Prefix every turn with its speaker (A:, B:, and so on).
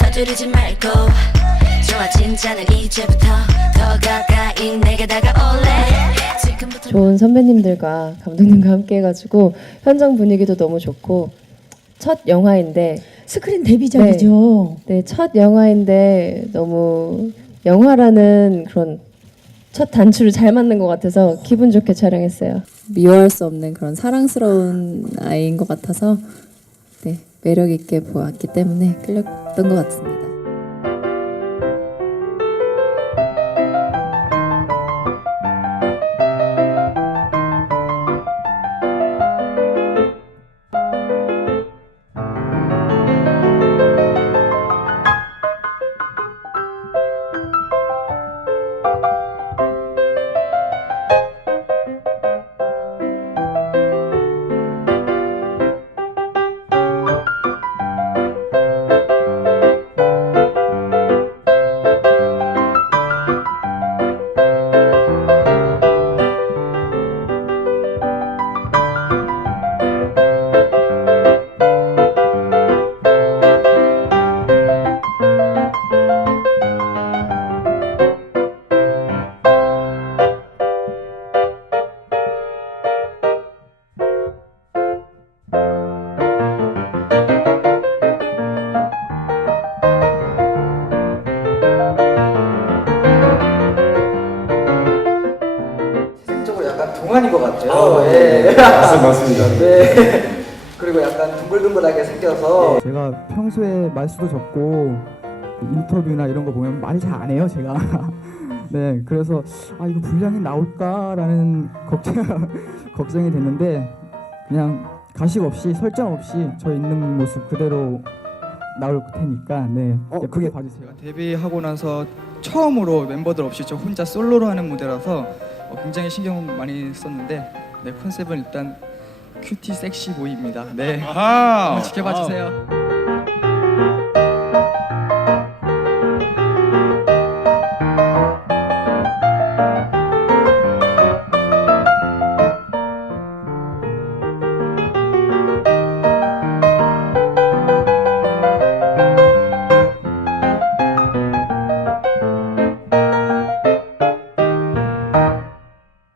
A: 서두르지 말고 좋아 진짜는 이제부터 더 가까이 내게 다가올래 지금부터
B: 좋은 선배님들과 감독님과 함께 해가지고 현장 분위기도 너무 좋고 첫 영화인데
C: 스크린 데뷔작이죠.
B: 네, 첫 영화인데 너무 영화라는 그런 첫 단추를 잘 맞는 것 같아서 기분 좋게 촬영했어요.
D: 미워할 수 없는 그런 사랑스러운 아이인 것 같아서 네, 매력 있게 보았기 때문에 끌렸던 것 같습니다.
E: 동안인 것 같죠.
F: 아,
E: 예.
F: 맞습- 맞습니다.
E: 네. 그리고 약간 둥글둥글하게 생겨서
G: 제가 평소에 말수도 적고 인터뷰나 이런 거 보면 말을 잘안 해요 제가 네 그래서 아 이거 분량이 나올까라는 걱정 걱정이 됐는데 그냥 가식 없이 설정 없이 저 있는 모습 그대로 나올 테니까 네
F: 어,
G: 예쁘게 봐주세요.
H: 데뷔하고 나서 처음으로 멤버들 없이 저 혼자 솔로로 하는 무대라서 어, 굉장히 신경 많이 썼는데 네 컨셉은 일단 큐티 섹시 보이입니다. 네, 한번 지켜봐 주세요.